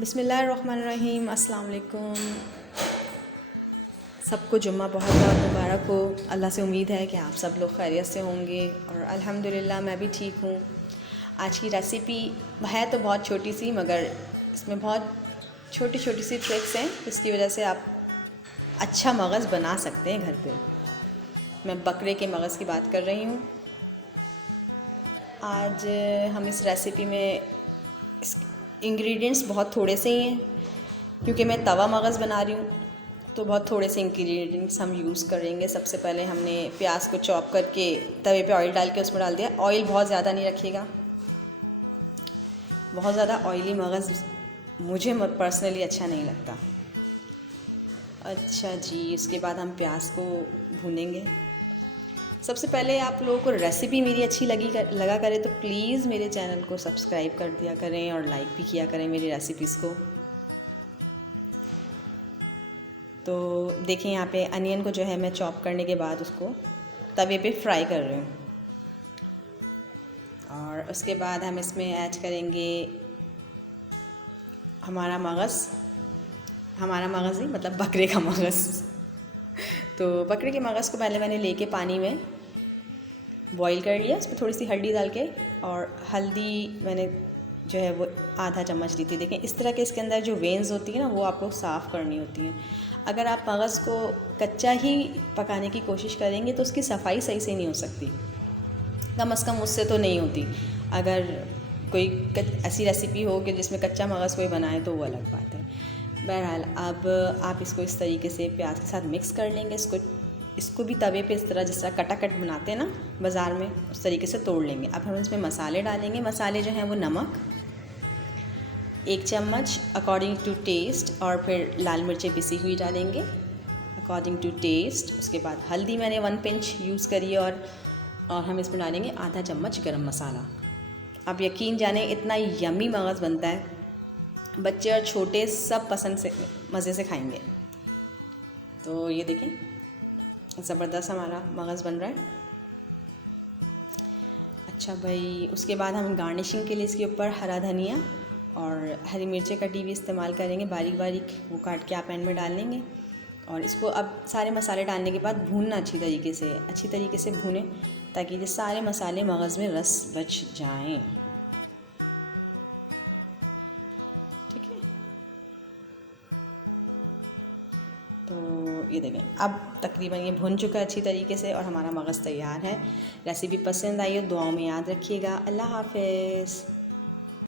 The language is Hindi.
बिस्मिल्लाहिर्रहमानिर्रहीम, अस्सलाम वालेकुम। सबको जुम्मा बहुत बहुत मुबारक हो। अल्लाह से उम्मीद है कि आप सब लोग खैरियत से होंगे और अल्हम्दुलिल्लाह मैं भी ठीक हूँ। आज की रेसिपी है तो बहुत छोटी सी, मगर इसमें बहुत छोटी छोटी सी ट्रिक्स हैं जिसकी वजह से आप अच्छा मगज़ बना सकते हैं घर पे। मैं बकरे के मगज़ की बात कर रही हूँ। आज हम इस रेसिपी में इंग्रेडिएंट्स बहुत थोड़े से ही हैं, क्योंकि मैं तवा मगज़ बना रही हूँ तो बहुत थोड़े से इंग्रेडिएंट्स हम यूज़ करेंगे। सबसे पहले हमने प्याज को चॉप करके तवे पे ऑयल डाल के उसमें डाल दिया। ऑयल बहुत ज़्यादा नहीं रखिएगा, बहुत ज़्यादा ऑयली मगज़ मुझे पर्सनली अच्छा नहीं लगता। अच्छा जी, उसके बाद हम प्याज को भूनेंगे। सबसे पहले आप लोगों को रेसिपी मेरी अच्छी लगा करे तो प्लीज़ मेरे चैनल को सब्सक्राइब कर दिया करें और लाइक भी किया करें मेरी रेसिपीज़ को। तो देखें यहाँ पे अनियन को जो है मैं चॉप करने के बाद उसको तवे पे फ्राई कर रही हूँ। और उसके बाद हम इसमें ऐड करेंगे हमारा मगज़ नहीं, मतलब बकरे का मगज़। तो बकरे के मगज़ को पहले मैंने लेके पानी में बॉईल कर लिया। उसमें थोड़ी सी हल्दी डाल के, और हल्दी मैंने जो है वो आधा चम्मच ली थी। देखें इस तरह के इसके अंदर जो वेन्स होती है ना, वो आपको साफ़ करनी होती हैं। अगर आप मगज़ को कच्चा ही पकाने की कोशिश करेंगे तो उसकी सफाई सही से नहीं हो सकती, कम से कम मुझसे तो नहीं होती। अगर कोई ऐसी रेसिपी हो कि जिसमें कच्चा मगज़ कोई बनाए तो वो अलग बात है। बहरहाल अब आप इसको इस तरीके से प्याज के साथ मिक्स कर लेंगे। इसको भी तवे पे इस तरह जिस तरह कटाकट बनाते हैं ना बाज़ार में, उस तरीके से तोड़ लेंगे। अब हम इसमें मसाले डालेंगे। मसाले जो हैं वो नमक 1 चम्मच अकॉर्डिंग टू टेस्ट, और फिर लाल मिर्चें पिसी हुई डालेंगे अकॉर्डिंग टू टेस्ट। उसके बाद हल्दी मैंने 1 पिंच यूज़ करी है, और हम इसमें डालेंगे आधा चम्मच गरम मसाला। अब यकीन जाने इतना यम्मी मगज़ बनता है, बच्चे और छोटे सब पसंद से मज़े से खाएंगे। तो ये देखें ज़बरदस्त हमारा मगज़ बन रहा है। अच्छा भाई, उसके बाद हम गार्निशिंग के लिए इसके ऊपर हरा धनिया और हरी मिर्चें कटी हुई इस्तेमाल करेंगे, बारीक बारीक वो काट के आप एंड में डाल लेंगे। और इसको अब सारे मसाले डालने के बाद भूनना अच्छी तरीके से भूनें, ताकि ये सारे मसाले मगज़ में रस बच जाएं। ठीक है, तो ये देखें अब तकरीबन ये भुन चुका है अच्छी तरीके से, और हमारा मगज़ तैयार है। रेसिपी पसंद आई हो दुआओं में याद रखिएगा। अल्लाह हाफ़िज़।